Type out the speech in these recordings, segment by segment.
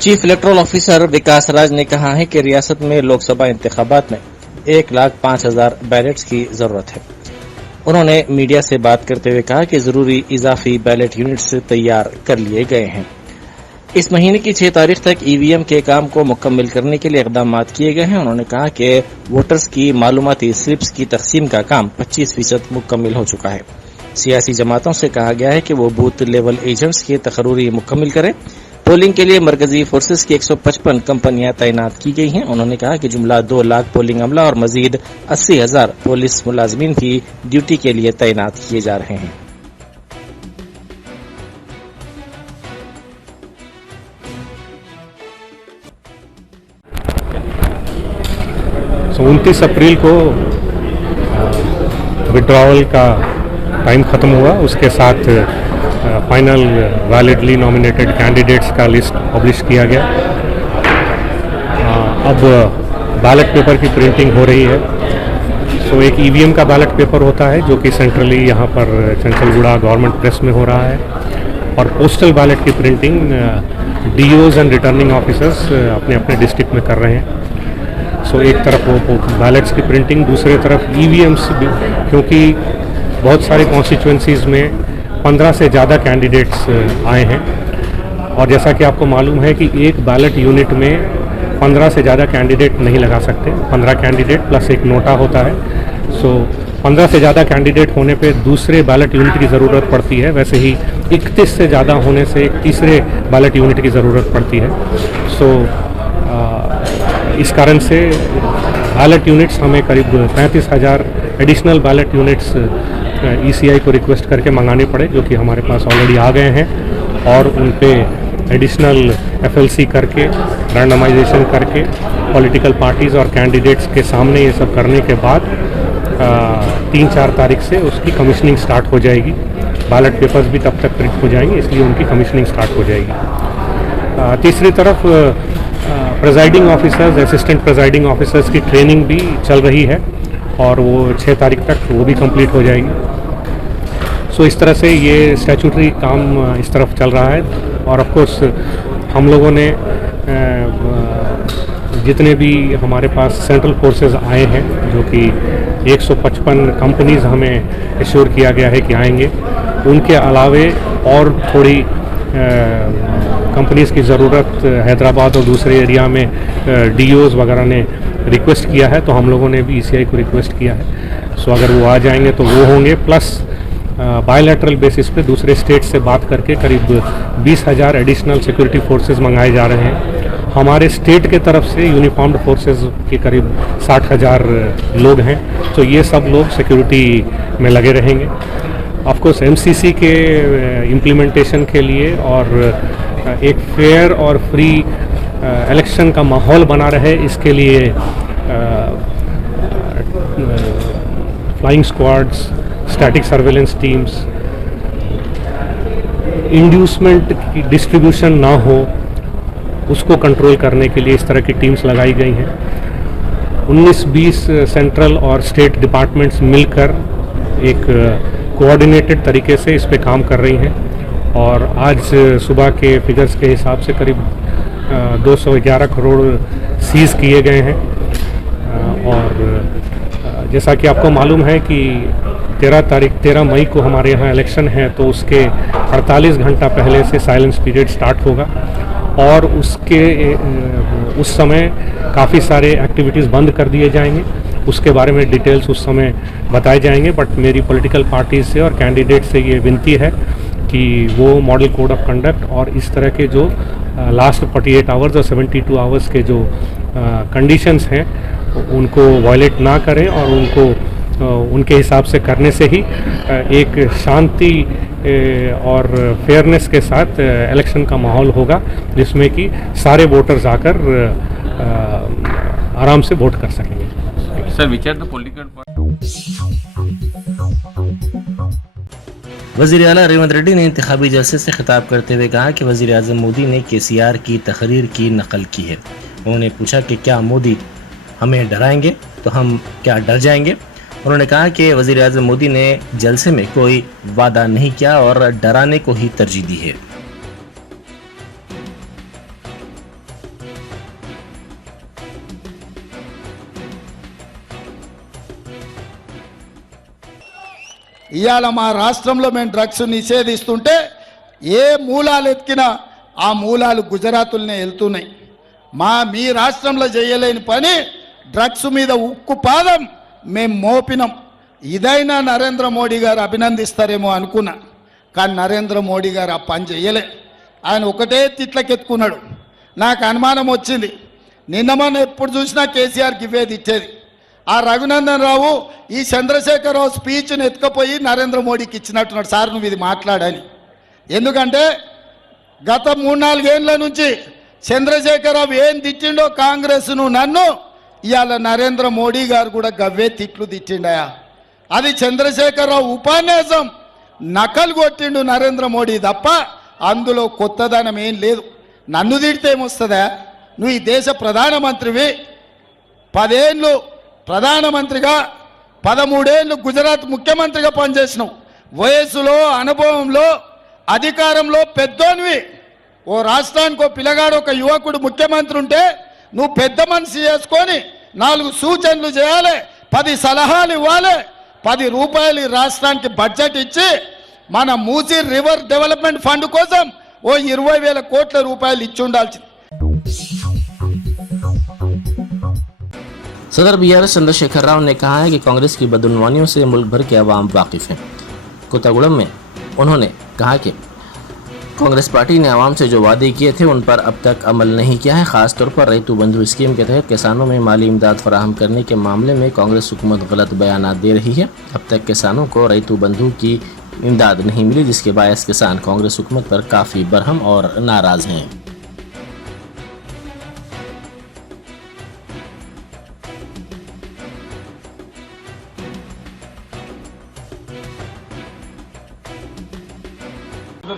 Chief electoral officer विकास राज ने कहा है कि रियासत में लोकसभा इंतखाबात में 1,05,000 बैलेट्स की जरूरत है। उन्होंने मीडिया से बात करते हुए कहा कि जरूरी इजाफी बैलेट यूनिट्स तैयार कर लिए गए हैं। इस महीने की 6 तारीख तक ईवीएम के काम को मुकम्मल करने के लिए इकदाम किए गए हैं। उन्होंने कहा कि वोटर्स की मालूमाती स्लिप्स की तकसीम का काम 25% मुकम्मल हो चुका है। सियासी जमातों से कहा गया है कि वो बूथ लेवल एजेंट्स की तकर्री मुकम्मल करें। पोलिंग के लिए मरकजी फोर्सेस की 155 कंपनियां तैनात की गई हैं। उन्होंने कहा कि जुमला 2 लाख पोलिंग अमला और मजीद 80,000 पुलिस मुलाजमीन भी ड्यूटी के लिए तैनात किए जा रहे हैं। 29 अप्रैल को विड्रॉवल का टाइम ख़त्म हुआ। उसके साथ फाइनल वैलिडली नॉमिनेटेड कैंडिडेट्स का लिस्ट पब्लिश किया गया। अब बैलेट पेपर की प्रिंटिंग हो रही है। सो एक ईवीएम का बैलेट पेपर होता है जो कि सेंट्रली यहाँ पर चंचलगुड़ा गवर्नमेंट प्रेस में हो रहा है, और पोस्टल बैलेट की प्रिंटिंग डीओज एंड रिटर्निंग ऑफिसर्स अपने अपने डिस्ट्रिक्ट में कर रहे हैं। सो एक तरफ वो बैलेट्स की प्रिंटिंग, दूसरी तरफ ईवीएम्स भी, क्योंकि बहुत सारे कॉन्स्टिट्यूएंसीज़ में 15 से ज़्यादा कैंडिडेट्स आए हैं, और जैसा कि आपको मालूम है कि एक बैलेट यूनिट में 15 से ज़्यादा कैंडिडेट नहीं लगा सकते। 15 कैंडिडेट प्लस एक नोटा होता है। सो 15 से ज़्यादा कैंडिडेट होने पे दूसरे बैलेट यूनिट की ज़रूरत पड़ती है। वैसे ही 31 से ज़्यादा होने से एक तीसरे बैलेट यूनिट की ज़रूरत पड़ती है। सो इस कारण से बैलेट यूनिट्स हमें करीब 35,000 एडिशनल बैलेट यूनिट्स ईसीआई को रिक्वेस्ट करके मंगाने पड़े, जो कि हमारे पास ऑलरेडी आ गए हैं, और उन पे एडिशनल एफएलसी करके, रैंडमाइजेशन करके, पॉलिटिकल पार्टीज़ और कैंडिडेट्स के सामने ये सब करने के बाद 3-4 तारीख से उसकी कमीशनिंग स्टार्ट हो जाएगी। बैलेट पेपर्स भी तब तक प्रिंट हो जाएंगे, इसलिए उनकी कमीशनिंग स्टार्ट हो जाएगी। तीसरी तरफ presiding officers, assistant presiding officers की ट्रेनिंग भी चल रही है, और वो 6 तारीख तक वो भी कंप्लीट हो जाएगी। सो इस तरह से ये स्टैट्यूटरी काम इस तरफ चल रहा है। और ऑफ कोर्स हम लोगों ने जितने भी हमारे पास सेंट्रल फोर्सेस आए हैं, जो कि 155 कंपनीज़ हमें एश्योर किया गया है कि आएंगे, उनके अलावे और थोड़ी कंपनीज़ की ज़रूरत हैदराबाद और दूसरे एरिया में डीओज वगैरह ने रिक्वेस्ट किया है, तो हम लोगों ने भी ईसीआई को रिक्वेस्ट किया है। सो अगर वो आ जाएंगे तो वो होंगे, प्लस बायलैटरल बेसिस पे दूसरे स्टेट से बात करके करीब 20,000 एडिशनल सिक्योरिटी फोर्सेस मंगाए जा रहे हैं। हमारे स्टेट के तरफ से यूनिफॉर्म्ड फोर्सेस के करीब 60,000 लोग हैं, तो ये सब लोग सिक्योरिटी में लगे रहेंगे। ऑफ कोर्स एमसीसी के इम्प्लीमेंटेशन के लिए और एक फेयर और फ्री इलेक्शन का माहौल बना रहे, इसके लिए flying squads, static surveillance teams, inducement की डिस्ट्रीब्यूशन ना हो उसको कंट्रोल करने के लिए इस तरह की टीम्स लगाई गई हैं। 19-20 सेंट्रल और स्टेट डिपार्टमेंट्स मिलकर एक कोऑर्डिनेटेड तरीके से इस पे काम कर रही हैं, और आज सुबह के फिगर्स के हिसाब से करीब 211 करोड़ सीज किए गए हैं। और जैसा कि आपको मालूम है कि 13 मई को हमारे यहाँ इलेक्शन है, तो उसके 48 घंटा पहले से साइलेंस पीरियड स्टार्ट होगा, और उस समय काफ़ी सारे एक्टिविटीज़ बंद कर दिए जाएंगे। उसके बारे में डिटेल्स उस समय बताए जाएंगे, बट मेरी पॉलिटिकल पार्टी से और कैंडिडेट से ये विनती है कि वो मॉडल कोड ऑफ कंडक्ट और इस तरह के जो लास्ट 48 आवर्स और 72 आवर्स के जो कंडीशंस हैं उनको वायलेट ना करें, और उनको उनके हिसाब से करने से ही एक शांति और फेयरनेस के साथ इलेक्शन का माहौल होगा, जिसमें कि सारे वोटर्स आकर आराम से वोट कर सकेंगे। Sir, which are the political वज़ीर आला रेवंत रेड्डी ने इंतखाबी जलसे से खिताब करते हुए कहा कि वज़ीर आज़म मोदी ने केसीआर की तकरीर की नकल की है। उन्होंने पूछा कि क्या मोदी हमें डराएंगे, तो हम क्या डर जाएंगे। उन्होंने कहा कि वज़ीर-ए-आज़म मोदी ने जलसे में कोई वादा नहीं किया और डराने को ही तरजीह दी है। ఇవాళ మా రాష్ట్రంలో మేము డ్రగ్స్ నిషేధిస్తుంటే ఏ మూలాలు ఎత్తికినా ఆ మూలాలు గుజరాతులనే వెళ్తున్నాయి. మీ రాష్ట్రంలో చేయలేని పని డ్రగ్స్ మీద ఉక్కు పాదం మేము మోపినాం. ఇదైనా నరేంద్ర మోడీ గారు అభినందిస్తారేమో అనుకున్నా, కానీ నరేంద్ర మోడీ గారు ఆ పని చేయలే. ఆయన ఒకటే తిట్లకెత్తుకున్నాడు. నాకు అనుమానం వచ్చింది, నిన్న మొన్న ఎప్పుడు చూసినా కేసీఆర్కి ఇవే తిట్టేది. ఆ రఘునందన్ రావు ఈ చంద్రశేఖరరావు స్పీచ్ని ఎత్తుకపోయి నరేంద్ర మోడీకి ఇచ్చినట్టున్నాడు, సార్ నువ్వు ఇది మాట్లాడని. ఎందుకంటే గత 3-4 ఏళ్ల నుంచి చంద్రశేఖరరావు ఏం తిట్టిండో కాంగ్రెస్ను నన్ను, ఇవాళ నరేంద్ర మోడీ గారు కూడా గవ్వే తిట్లు తిట్టిండయా. అది చంద్రశేఖరరావు ఉపన్యాసం నకలు కొట్టిండు నరేంద్ర మోడీ తప్ప అందులో కొత్తదనం ఏం లేదు. నన్ను తిడితే ఏమొస్తుందా? నువ్వు ఈ దేశ ప్రధానమంత్రివి, 10 ఏళ్ళు ప్రధానమంత్రిగా 13 ఏళ్ళు గుజరాత్ ముఖ్యమంత్రిగా పనిచేసినావు. వయస్సులో అనుభవంలో అధికారంలో పెద్దోనివి. ఓ రాష్ట్రానికి ఓ పిల్లగాడు ఒక యువకుడు ముఖ్యమంత్రి ఉంటే నువ్వు పెద్ద మనిషి చేసుకొని 4 సూచనలు చేయాలి, 10 సలహాలు ఇవ్వాలి, 10 రూపాయలు ఈ రాష్ట్రానికి బడ్జెట్ ఇచ్చి మన మూసీ రివర్ డెవలప్మెంట్ ఫండ్ కోసం ఓ 20,000 కోట్ల రూపాయలు ఇచ్చి ఉండాల్సింది. सदर बीआरएस चंद्रशेखर राव ने कहा है कि कांग्रेस की बदउनवानियों से मुल्क भर के अवाम वाकिफ हैं। कोतागुड़म में उन्होंने कहा कि कांग्रेस पार्टी ने अवाम से जो वादे किए थे उन पर अब तक अमल नहीं किया है। खासतौर पर रैतु बंधु स्कीम के तहत किसानों में माली इमदाद फराहम करने के मामले में कांग्रेस हुकूमत गलत बयानात दे रही है। अब तक किसानों को रैतु बंधु की इमदाद नहीं मिली, जिसके बायस किसान कांग्रेस हुकूमत पर काफ़ी बरहम और नाराज़ हैं।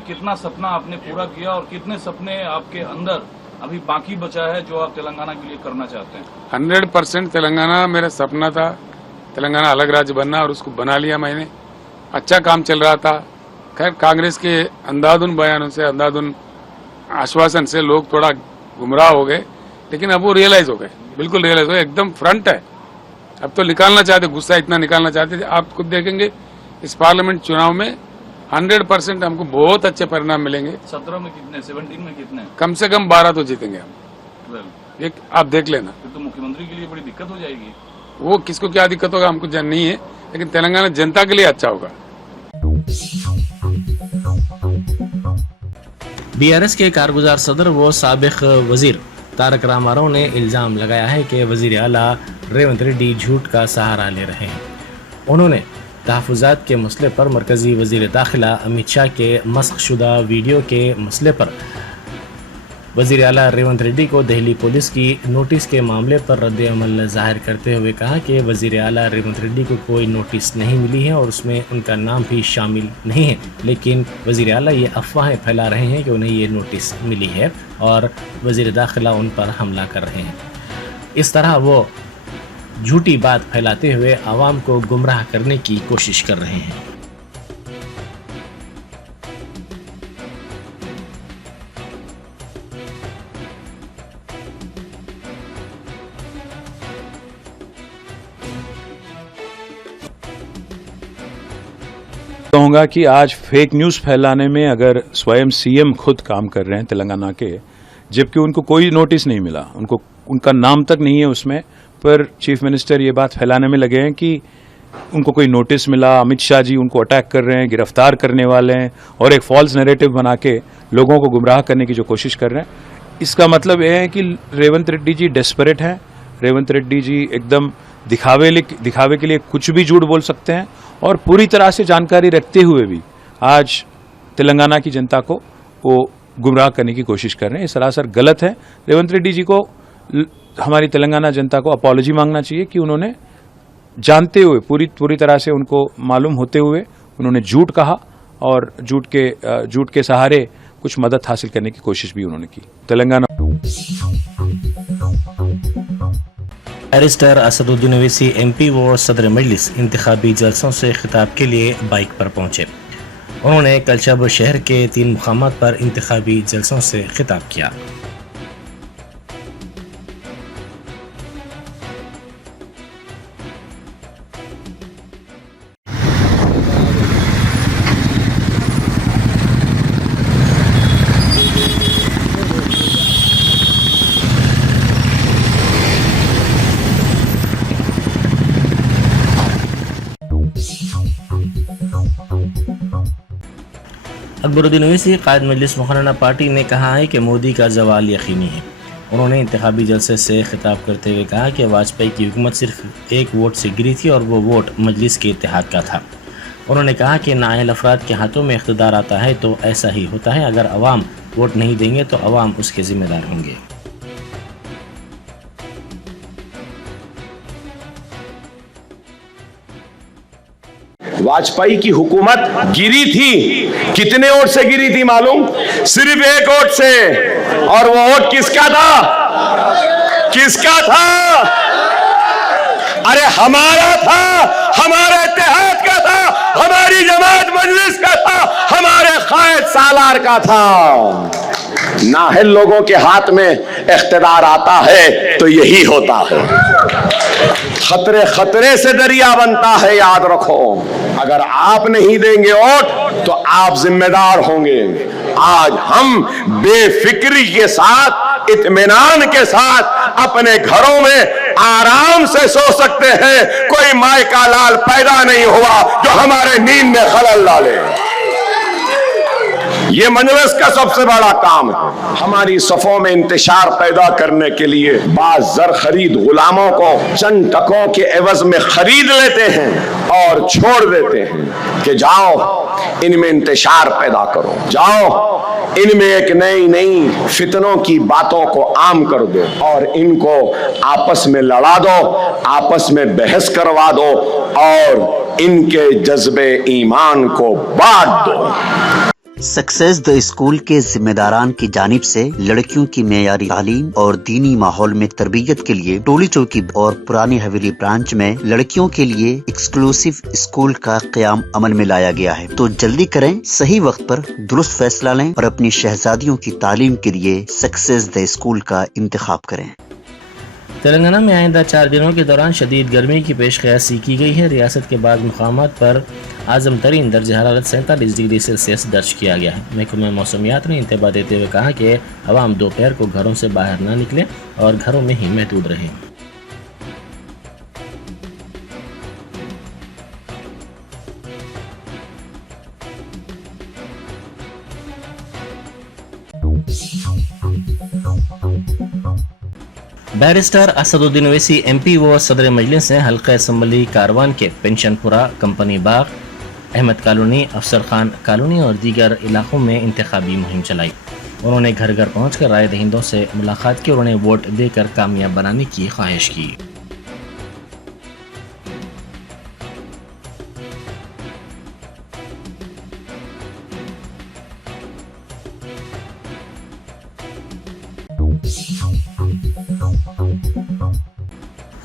कितना सपना आपने पूरा किया और कितने सपने आपके अंदर अभी बाकी बचा है जो आप तेलंगाना के लिए करना चाहते हैं? 100% तेलंगाना मेरा सपना था, तेलंगाना अलग राज्य बनना, और उसको बना लिया मैंने। अच्छा काम चल रहा था। खैर कांग्रेस के अंधाधुन बयानों से, अंधाधुन आश्वासन से लोग थोड़ा गुमराह हो गए, लेकिन अब वो रियलाइज हो गए, बिल्कुल रियलाइज हो गए, एकदम फ्रंट है। अब तो निकालना चाहते, गुस्सा इतना निकालना चाहते थे। आप खुद देखेंगे इस पार्लियामेंट चुनाव में 100% हमको बहुत अच्छे परिणाम मिलेंगे। 17 में कितने, 17 में कितने? कम से कम 12 तो जीतेंगे हम। 12 एक आप देख लेना। तो मुख्यमंत्री के लिए बड़ी दिक्कत हो जाएगी। वो किसको क्या दिक्कत होगा हमको जान नहीं है, लेकिन तेलंगाना जनता के लिए अच्छा होगा। बीआरएस के कारगुजार सदर व साबिक वजीर तारक रामाराव ने इल्ज़ाम लगाया है कि वजीर आला रेवंत रेड्डी झूठ का सहारा ले रहे हैं। उन्होंने तहफ़्फ़ुज़ात के मसले पर मरकज़ी वज़ीर दाखिला अमित शाह के मस्ख़ शुदा वीडियो के मसले पर वज़ीर आला रेवंत रेड्डी को दिल्ली पुलिस की नोटिस के मामले पर रद्द अमल ज़ाहिर करते हुए कहा कि वज़ीर आला रेवंत रेड्डी को कोई नोटिस नहीं मिली है और उसमें उनका नाम भी शामिल नहीं है, लेकिन वज़ीर आला ये अफवाहें फैला रहे हैं कि उन्हें ये नोटिस मिली है और वज़ीर दाखिला उन पर हमला कर रहे हैं। इस तरह वो झूठी बात फैलाते हुए आवाम को गुमराह करने की कोशिश कर रहे हैं। कहूँगा कि आज फेक न्यूज़ फैलाने में अगर स्वयं सीएम खुद काम कर रहे हैं तेलंगाना के, जबकि उनको कोई नोटिस नहीं मिला, उनका नाम तक नहीं है उसमें, पर चीफ मिनिस्टर ये बात फैलाने में लगे हैं कि उनको कोई नोटिस मिला, अमित शाह जी उनको अटैक कर रहे हैं, गिरफ्तार करने वाले हैं, और एक फॉल्स नैरेटिव बना के लोगों को गुमराह करने की जो कोशिश कर रहे हैं। इसका मतलब यह है कि रेवंत रेड्डी जी डेस्परेट हैं। रेवंत रेड्डी जी एकदम दिखावे के लिए कुछ भी झूठ बोल सकते हैं, और पूरी तरह से जानकारी रखते हुए भी आज तेलंगाना की जनता को वो गुमराह करने की कोशिश कर रहे हैं। ये सरासर गलत है। रेवंत रेड्डी जी को, हमारी तेलंगाना जनता को अपॉलॉजी मांगना चाहिए कि उन्होंने जानते हुए, पूरी तरह से उनको मालूम होते हुए उन्होंने झूठ कहा, और झूठ के सहारे कुछ मदद हासिल करने की कोशिश भी उन्होंने की। तेलंगाना बैरिस्टर असदुद्दीन ओवैसी MP व सदर मजलिस इंतखाबी जलसों से खिताब के लिए बाइक पर पहुंचे। उन्होंने कल शब शहर के 3 मुकामात पर इंतखाबी जलसों से खिताब किया। अकबरुद्दीन ओवैसी कायद मजलिस मुखर्रना पार्टी ने कहा है कि मोदी का जवाल यकीनी है। उन्होंने इंतखाबी जलसे से खिताब करते हुए कहा कि वाजपेयी की हुकूमत सिर्फ एक वोट से गिरी थी और वो वोट मजलिस के इत्तेहाद का था। उन्होंने कहा कि नाअहल अफराद के हाथों में इख्तिदार आता है तो ऐसा ही होता है, अगर अवाम वोट नहीं देंगे तो अवाम उसके जिम्मेदार होंगे। वाजपेयी की हुकूमत गिरी थी, कितने वोट से गिरी थी मालूम? सिर्फ एक वोट से। और वो वोट किसका था? किसका था? अरे हमारा था, हमारे इत्तेहाद का था, हमारी जमात मजलिस का था, हमारे कायद सालार का था। नाहल लोगों के हाथ में इख्तिदार आता है तो यही होता है। खतरे खतरे से दरिया बनता है, याद रखो। अगर आप नहीं देंगे वोट तो आप जिम्मेदार होंगे। आज हम बेफिक्री के साथ, इत्मीनान के साथ अपने घरों में आराम से सो सकते हैं। कोई माय का लाल पैदा नहीं हुआ जो हमारे नींद में खलल डाले। ये मजलिस का सबसे बड़ा काम है। हमारी सफों में इंतशार पैदा करने के लिए बाज़ ज़र खरीद गुलामों को चंद टकों के एवज में खरीद लेते हैं और छोड़ देते हैं कि जाओ इनमें इंतशार पैदा करो, जाओ इनमें एक नई नई फितनों की बातों को आम कर दो और इनको आपस में लड़ा दो, आपस में बहस करवा दो और इनके जज्बे ईमान को बांट दो। सक्सेस द स्कूल के जिम्मेदारान की जानिब से लड़कियों की मेयारी तालीम और दीनी माहौल में तरबियत के लिए टोली चौकी और पुरानी हवेली ब्रांच में लड़कियों के लिए एक्सक्लूसिव स्कूल का क़याम अमल में लाया गया है। तो जल्दी करें, सही वक्त पर दुरुस्त फैसला लें और अपनी शहजादियों की तालीम के लिए सक्सेस द स्कूल का इंतखाब करें। तेलंगाना में आइंदा 4 दिनों के दौरान शदीद गर्मी की पेशकयासी की गई है। रियासत के बाद मुकामात पर आज़म तरीन दर्ज हरारत 47 डिग्री सेल्सियस दर्ज किया गया है। महकमा मौसमियात ने इंतबाह देते हुए कहा कि अवाम दोपहर को घरों से बाहर ना निकलें और घरों में ही महदूद रहें। बैरिस्टर असदुद्दीन ओवैसी MP व सदर मजलिस ने हल्का असम्बली कारवान के पेंशनपुरा, कंपनी बाग, अहमद कॉलोनी, अफसर खान कॉलोनी और दीगर इलाकों में इंतखाबी मुहिम चलाई। उन्होंने घर घर पहुंचकर राय दहिंदों से मुलाकात की और उन्हें वोट देकर कामयाब बनाने की ख्वाहिश की।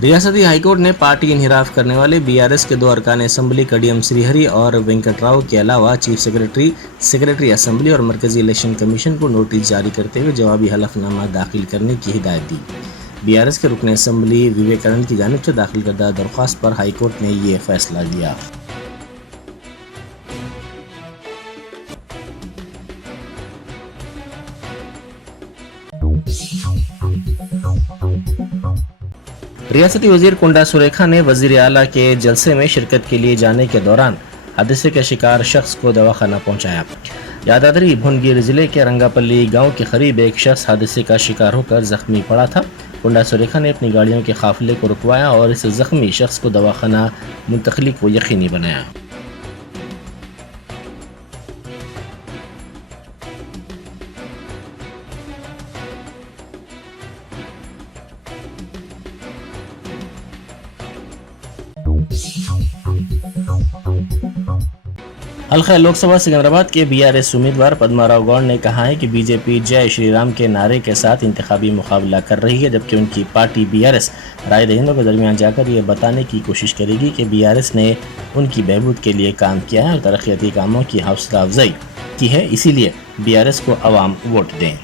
रियासती हाईकोर्ट ने पार्टी इन्हिराफ करने वाले BRS के 2 अरकान असम्बली कडियम श्रीहरी और वेंकट राव के अलावा चीफ सेक्रेटरी असम्बली और मरकजी इलेक्शन कमीशन को नोटिस जारी करते हुए जवाबी हलफनामा दाखिल करने की हिदायत दी। BRS के रुकन असम्बली विवेकानंद की जानिब से दाखिल करदा दरख्वास्त पर हाईकोर्ट ने ये फैसला दिया। रियासती वजीर कुंडा सुरेखा ने वजीर आला के जलसे में शिरकत के लिए जाने के दौरान हादसे के शिकार शख्स को दवाखाना पहुंचाया। यादाद्री भुनगिर जिले के रंगापल्ली गांव के करीब एक शख्स हादसे का शिकार होकर जख्मी पड़ा था। कुंडा सुरेखा ने अपनी गाड़ियों के काफिले को रुकवाया और इस जख्मी शख्स को दवाखाना मुंतकली को यकीनी बनाया। हल्का लोकसभा सिकंदराबाद के बीआरएस उम्मीदवार पद्माराव गौड़ ने कहा है कि बीजेपी जय श्री राम के नारे के साथ इंतखाबी मुकाबला कर रही है, जबकि उनकी पार्टी बीआरएस राय दहिंदों के दरमियान जाकर ये बताने की कोशिश करेगी कि बीआरएस ने उनकी बहबूद के लिए काम किया है और तरक्याती कामों की हौसला अफजाई की है, इसीलिए बीआरएस को अवाम वोट दें।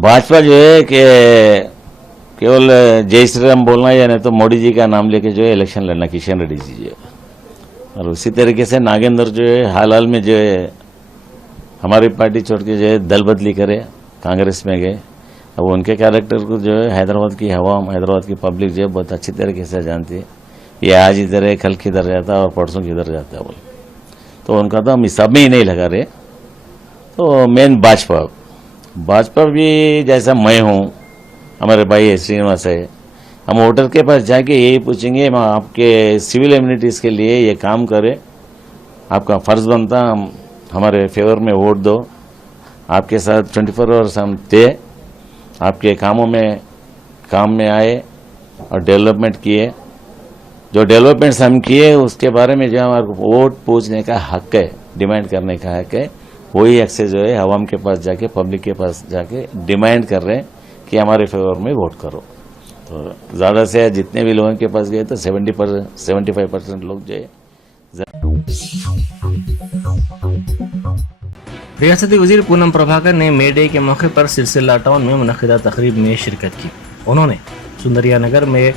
भाजपा जो है कि केवल जय श्री राम बोलना या नहीं तो मोदी जी का नाम लेके जो है इलेक्शन लड़ना, किशन रेड्डी जी जो है। और उसी तरीके से नागेंद्र जो है हाल में जो है हमारी पार्टी छोड़ के जो है दल बदली करे, कांग्रेस में गए। अब उनके कैरेक्टर को जो है हैदराबाद की हवा, हैदराबाद की पब्लिक जो है बहुत अच्छी तरीके से जानती है। ये आज इधर है, कल किधर जाता है और परसों किधर जाता है बोले, तो उनका तो हम हिसाब में ही नहीं लगा रहे। तो मेन भाजपा भी जैसा मैं हूँ, हमारे भाई श्रीनिवास है, हम वोटर के पास जाके यही पूछेंगे हम आपके सिविल इम्यूनिटीज़ के लिए ये काम करें, आपका फर्ज बनता हम हमारे फेवर में वोट दो, आपके साथ 24 आवर्स हम थे, आपके काम में आए और डेवलपमेंट किए। जो डेवलपमेंट्स हम किए उसके बारे में जो हमारे वोट पूछने का हक है, डिमांड करने का हक है, वही हक से जो है आवाम के पास जाके, पब्लिक के पास जाके डिमांड कर रहे हैं कि हमारे फेवर में वोट करो। तो ज़्यादा से जितने भी लोगों के पास गए तो 75% लोग जो है। रियासती वजीर पूनम प्रभाकर ने मे डे के मौके पर सिलसिला टाउन में मुनक्किदा तकरीब में शिरकत की। उन्होंने सुंदरिया नगर में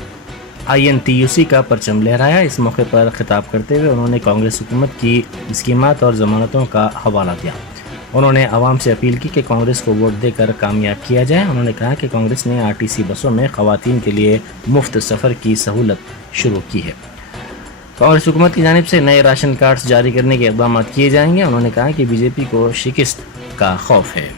INTUC का परचम लहराया। इस मौके पर खिताब करते हुए उन्होंने कांग्रेस हुकूमत की स्कीमात और जमानतों का हवाला दिया। उन्होंने आवाम से अपील की कि कांग्रेस को वोट देकर कामयाब किया जाए। उन्होंने कहा कि कांग्रेस ने RTC बसों में खवातीन के लिए मुफ्त सफ़र की सहूलत शुरू की है। कांग्रेस हुकूमत की जानिब से नए राशन कार्ड्स जारी करने के इक़दाम किए जाएंगे। उन्होंने कहा कि बीजेपी को शिकस्त का खौफ है।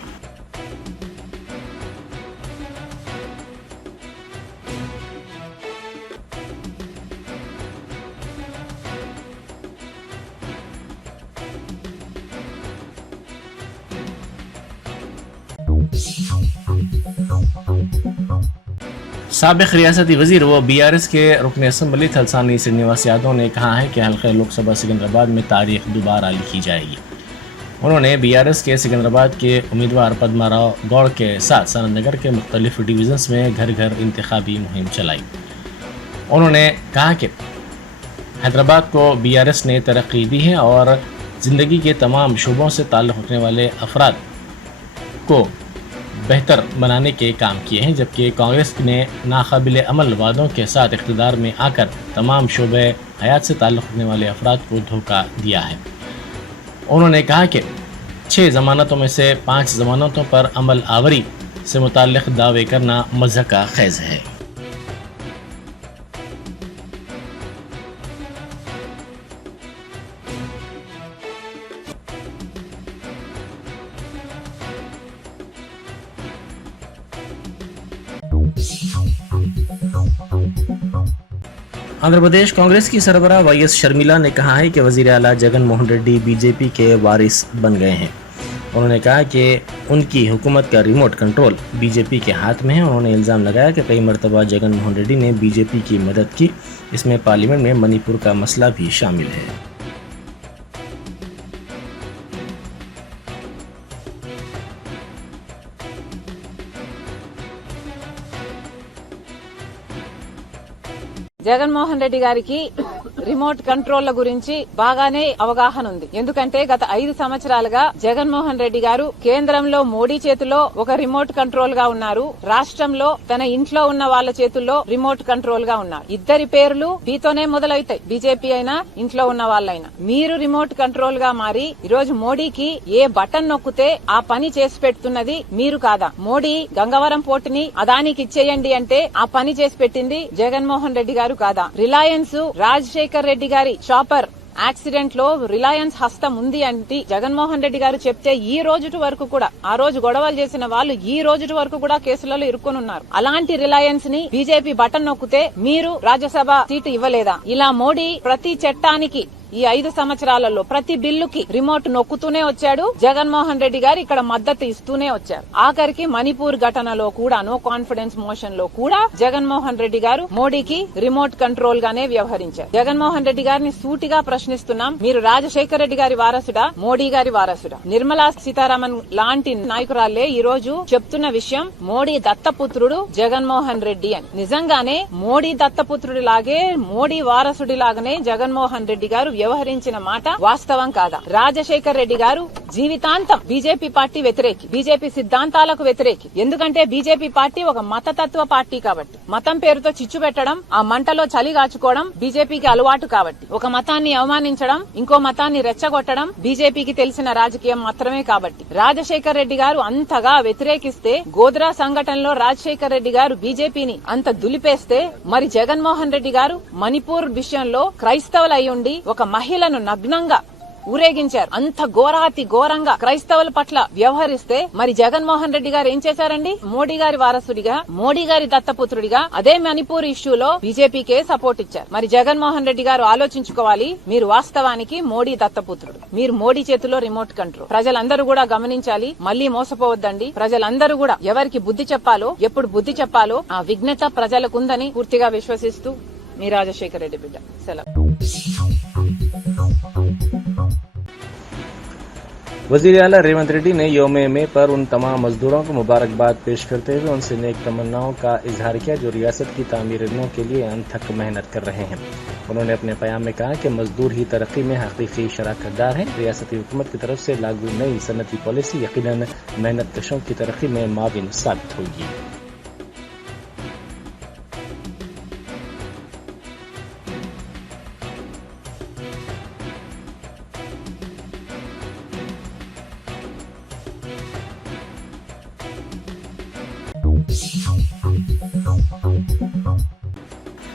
साबिक़ रियासती वजीर व BRS के रुकन असम्बली थलसानी श्रीनिवास यादव ने कहा है कि हल्का लोकसभा सिकंदराबाद में तारीख दोबारा लिखी जाएगी। उन्होंने BRS के सिकंदराबाद के उम्मीदवार पद्माराव गौड़ के साथ सनत नगर के मुख्तलिफ डिवीज़न्स में घर घर इंतखाबी मुहिम चलाई। उन्होंने कहा कि हैदराबाद को BRS ने तरक्की दी है और ज़िंदगी के तमाम शोबों से ताल्लुक़ रखने वाले अफराद को बेहतर बनाने के काम किए हैं, जबकि कांग्रेस ने नाकाबिल अमल वादों के साथ इक़्तिदार में आकर तमाम शोबे हयात से ताल्लुक़ रखने वाले अफराद को धोखा दिया है। उन्होंने कहा कि 6 ज़मानतों में से 5 ज़मानतों पर अमल आवरी से मुताल्लिक़ दावे करना मज़हक का ख़ैज़ है। आंध्र प्रदेश कांग्रेस की सरबराह YS शर्मिला ने कहा है कि वज़ीर आला जगन मोहन रेड्डी बीजेपी के वारिस बन गए हैं। उन्होंने कहा कि उनकी हुकूमत का रिमोट कंट्रोल बीजेपी के हाथ में है। उन्होंने इल्ज़ाम लगाया कि कई मरतबा जगन मोहन रेड्डी ने बीजेपी की मदद की, इसमें पार्लियामेंट में मणिपुर का मसला भी शामिल है। జగన్మోహన్ రెడ్డి గారికి రిమోట్ కంట్రోళ్ల గురించి బాగానే అవగాహన ఉంది. ఎందుకంటే గత 5 సంవత్సరాలుగా జగన్మోహన్ రెడ్డి గారు కేంద్రంలో మోడీ చేతిలో ఒక రిమోట్ కంట్రోల్ గా ఉన్నారు, రాష్ట్రంలో తన ఇంట్లో ఉన్న వాళ్ళ చేతుల్లో రిమోట్ కంట్రోల్ గా ఉన్నారు. ఇద్దరి పేర్లు బీతోనే మొదలవుతాయి, బీజేపీ అయినా ఇంట్లో ఉన్న వాళ్ళైనా. మీరు రిమోట్ కంట్రోల్ గా మారి ఈరోజు మోడీకి ఏ బటన్ నొక్కితే ఆ పని చేసి పెడుతున్నది మీరు కాదా? మోడీ గంగవరం పోర్టుని అదానికి ఇచ్చేయండి అంటే ఆ పని చేసి పెట్టింది జగన్మోహన్ రెడ్డి గారు కాదా? రిలయన్స్ రాజశేఖర్ రెడ్డి గారి చాపర్ యాక్సిడెంట్ లో రిలయన్స్ హస్తం ఉంది అంటే జగన్మోహన్ రెడ్డి గారు చెప్తే ఈ రోజు వరకు కూడా, ఆ రోజు గొడవలు చేసిన వాళ్ళు ఈ రోజు వరకు కూడా కేసులలో ఇరుక్కుని ఉన్నారు. అలాంటి రిలయన్స్ ని బీజేపీ బటన్ నొక్కితే మీరు రాజ్యసభ సీటు ఇవ్వలేదా? ఇలా మోడీ ప్రతి చట్టానికి ఈ 5 సంవత్సరాలలో ప్రతి బిల్లుకి రిమోట్ నొక్కుతూనే వచ్చాడు. జగన్మోహన్ రెడ్డి గారు ఇక్కడ మద్దతు ఇస్తూనే వచ్చారు. ఆఖరికి మణిపూర్ ఘటనలో కూడా నో కాన్ఫిడెన్స్ మోషన్ లో కూడా జగన్మోహన్ రెడ్డి గారు మోడీకి రిమోట్ కంట్రోల్ గానే వ్యవహరించారు. జగన్మోహన్ రెడ్డి గారిని సూటిగా ప్రశ్నిస్తున్నాం, మీరు రాజశేఖర రెడ్డి గారి వారసుడా, మోడీ గారి వారసుడా? నిర్మలా సీతారామన్ లాంటి నాయకురాలే ఈ రోజు చెప్తున్న విషయం మోడీ దత్తపుత్రుడు జగన్మోహన్ రెడ్డి అని. నిజంగానే మోడీ దత్తపుత్రుడి లాగే, మోడీ వారసుడి లాగానే జగన్మోహన్ రెడ్డి గారు వ్యవహరించిన మాట వాస్తవం కాదా? రాజశేఖర్ రెడ్డి గారు జీవితాంతం బీజేపీ పార్టీ వ్యతిరేకి, బీజేపీ సిద్ధాంతాలకు వ్యతిరేకి. ఎందుకంటే బీజేపీ పార్టీ ఒక మతతత్వ పార్టీ కాబట్టి, మతం పేరుతో చిచ్చు పెట్టడం, ఆ మంటలో చలి కాచుకోవడం బీజేపీకి అలవాటు కాబట్టి, ఒక మతాన్ని అవమానించడం, ఇంకో మతాన్ని రెచ్చగొట్టడం బీజేపీకి తెలిసిన రాజకీయం మాత్రమే కాబట్టి, రాజశేఖర్ రెడ్డి గారు అంతగా వ్యతిరేకిస్తే, గోద్రా సంఘటనలో రాజశేఖర్ రెడ్డి గారు బీజేపీని అంత దులిపేస్తే, మరి జగన్మోహన్ రెడ్డి గారు మణిపూర్ విషయంలో క్రైస్తవులు అయ్యుండి ఒక మహిళను నగ్నంగా ఊరేగించారు. అంత ఘోరాతి ఘోరంగా క్రైస్తవుల పట్ల వ్యవహరిస్తే మరి జగన్మోహన్ రెడ్డి గారు ఏం చేశారండి? మోడీ గారి వారసుడిగా, మోడీ గారి దత్తపుత్రుడిగా అదే మణిపూర్ ఇష్యూలో బీజేపీకే సపోర్ట్ ఇచ్చారు. మరి జగన్మోహన్ రెడ్డి గారు ఆలోచించుకోవాలి, మీరు వాస్తవానికి మోడీ దత్తపుత్రుడు, మీరు మోడీ చేతిలో రిమోట్ కంట్రోల్. ప్రజలందరూ కూడా గమనించాలి, మళ్లీ మోసపోవద్దండి. ప్రజలందరూ కూడా ఎవరికి బుద్ధి చెప్పాలో, ఎప్పుడు బుద్ధి చెప్పాలో ఆ విఘ్నత ప్రజలకుందని పూర్తిగా విశ్వసిస్తూ మీ రాజశేఖర రెడ్డి బిడ్డ. సెలవు. वजीर आला रेवंत रेड्डी ने यौम-ए पर उन तमाम मजदूरों को मुबारकबाद पेश करते हुए उनसे नेक तमन्नाओं का इजहार किया जो रियासत की तामीरों के लिए अनथक मेहनत कर रहे हैं। उन्होंने अपने बयान में कहा कि मजदूर ही तरक्की में हकीकी शराकतदार हैं। रियासती हुकूमत की तरफ से लागू नई सनती पॉलिसी यकीनन मेहनत कशों की तरक्की में माविन साबित होगी।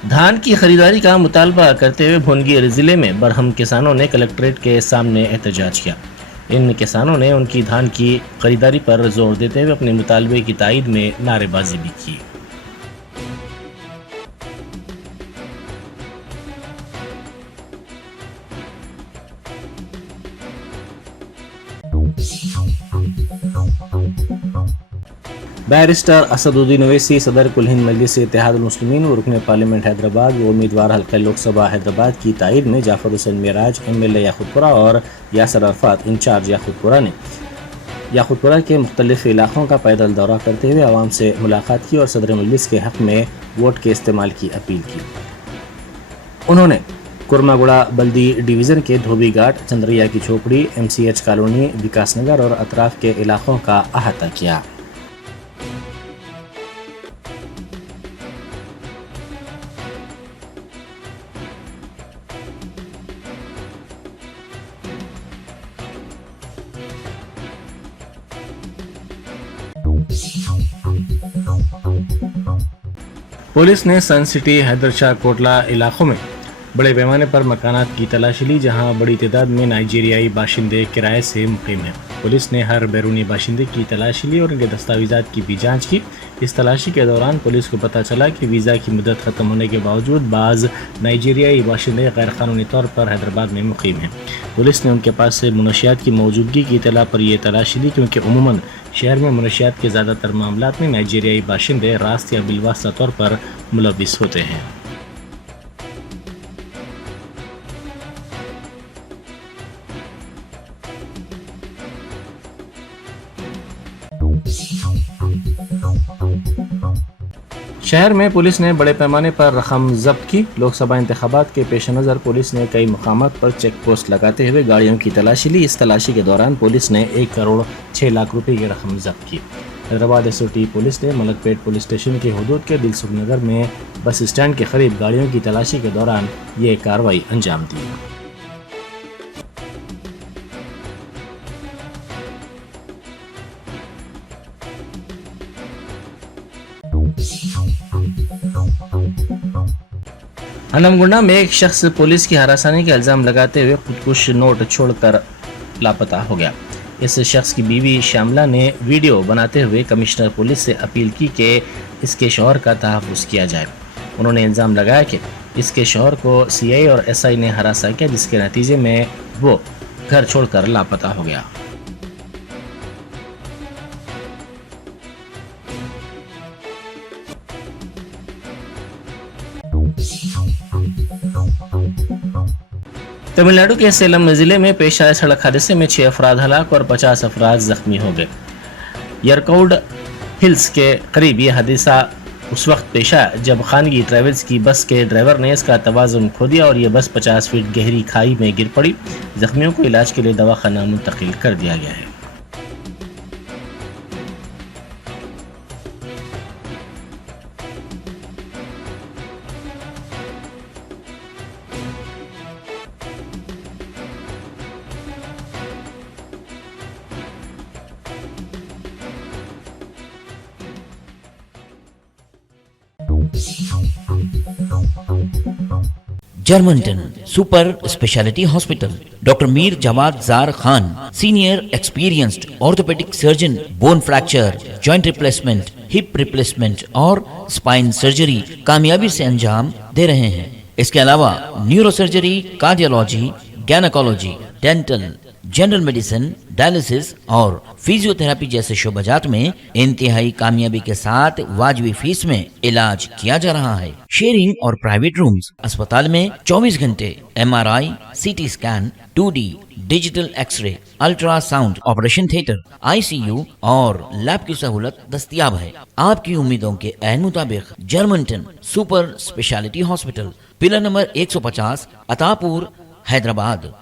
धान की खरीदारी का मुतालबा करते हुए भुवनगिर जिले में बरहम किसानों ने कलेक्ट्रेट के सामने एहतजाज किया। इन किसानों ने उनकी धान की खरीदारी पर जोर देते हुए अपने मुतालबे की तायीद में नारेबाजी भी की। बैरिस्टर असदुद्दीन ओवैसी सदर कुल हिंद मजलिस इत्तेहादुल मुस्लिमीन व रुकन पार्लियामेंट हैदराबाद व उम्मीदवार हल्का लोकसभा हैदराबाद की तायीद में जाफर हुसैन मेराज MLA याकूतपुरा और यासर अरफात इंचार्ज याकूतपुरा ने याकूतपुरा के मुख्तलिफ इलाकों का पैदल दौरा करते हुए आवाम से मुलाकात की और सदर मजलिस के हक में वोट के इस्तेमाल की अपील की। उन्होंने कुरमागुड़ा बल्दी डिवीज़न के धोबी घाट, चंद्रैया की झोपड़ी, MCH कॉलोनी, विकासनगर और अतराफ के इलाकों का अहाता किया। पुलिस ने सन सिटी, हैदरशाह कोटला इलाकों में बड़े पैमाने पर मकानात की तलाशी ली, जहां बड़ी तादाद में नाइजीरियाई बाशिंदे किराए से मुकीम हैं। पुलिस ने हर बैरूनी बाशिंदे की तलाशी ली और उनके दस्तावेजात की भी जांच की। इस तलाशी के दौरान पुलिस को पता चला कि वीज़ा की मुद्दत ख़त्म होने के बावजूद बाज़ नाइजीरियाई बाशिंदे गैर कानूनी तौर पर हैदराबाद में मुकीम हैं। पुलिस ने उनके पास से मुनशियात की मौजूदगी की इत्तला पर यह तलाशी ली, क्योंकि उमूमन शहर में मुनशियात के ज़्यादातर मामलात में नाइजीरियाई बाशिंदे रास्त या बिलवास्ता तौर पर मुलविस होते हैं। शहर में पुलिस ने बड़े पैमाने पर रकम जब्त की। लोकसभा इंतखाबात के पेश नज़र पुलिस ने कई मकामात पर चेक पोस्ट लगाते हुए गाड़ियों की तलाशी ली। इस तलाशी के दौरान पुलिस ने 1,06,00,000 रुपए की रकम जब्त की। हैदराबाद SOT पुलिस ने मलकपेट पुलिस स्टेशन के हुदूद के दिलसुख नगर में बस स्टैंड के करीब गाड़ियों की तलाशी के दौरान ये कार्रवाई अंजाम दी। हनमगुंडा में एक शख्स पुलिस की हरासानी के इल्जाम लगाते हुए खुदकुश नोट छोड़कर लापता हो गया। इस शख्स की बीवी श्यामला ने वीडियो बनाते हुए कमिश्नर पुलिस से अपील की कि इसके शौहर का तहफ़्फ़ुज़ किया जाए। उन्होंने इल्ज़ाम लगाया कि इसके शौहर को सीआई और एसआई ने हरासा किया, जिसके नतीजे में वो घर छोड़कर लापता हो गया। तमिलनाडु के सेलम जिले में पेश आए सड़क हादसे में 6 अफराद हलाक और 50 अफराद जख्मी हो गए। यरकौड हिल्स के करीब ये हादसा उस वक्त पेश आया जब खानगी ट्रेवल्स की बस के ड्राइवर ने इसका तवाज़ुन खो दिया और ये बस 50 फीट गहरी खाई में गिर पड़ी। जख्मियों को इलाज के लिए दवाखाना मुंतकिल कर दिया गया है। जर्मनटन super speciality hospital, doctor Mir Jawad Jar Khan, senior experienced orthopaedic surgeon, bone fracture, joint replacement, hip replacement और स्पाइन सर्जरी कामयाबी से अंजाम दे रहे हैं। इसके अलावा neuro surgery, cardiology, gynaecology, dental, general medicine, dialysis और फिजियोथेरेपी जैसे शोबाजात में इंतहाई कामयाबी के साथ वाजबी फीस में इलाज किया जा रहा है। शेयरिंग और प्राइवेट रूम्स, अस्पताल में 24 घंटे MRI, CT scan, 2D digital x-ray, ultrasound, operation theatre, ICU और लैब की सहूलत दस्तयाब है। आपकी उम्मीदों के ऐन मुताबिक Germanten super speciality hospital, pillar number 150, Attapur, Hyderabad.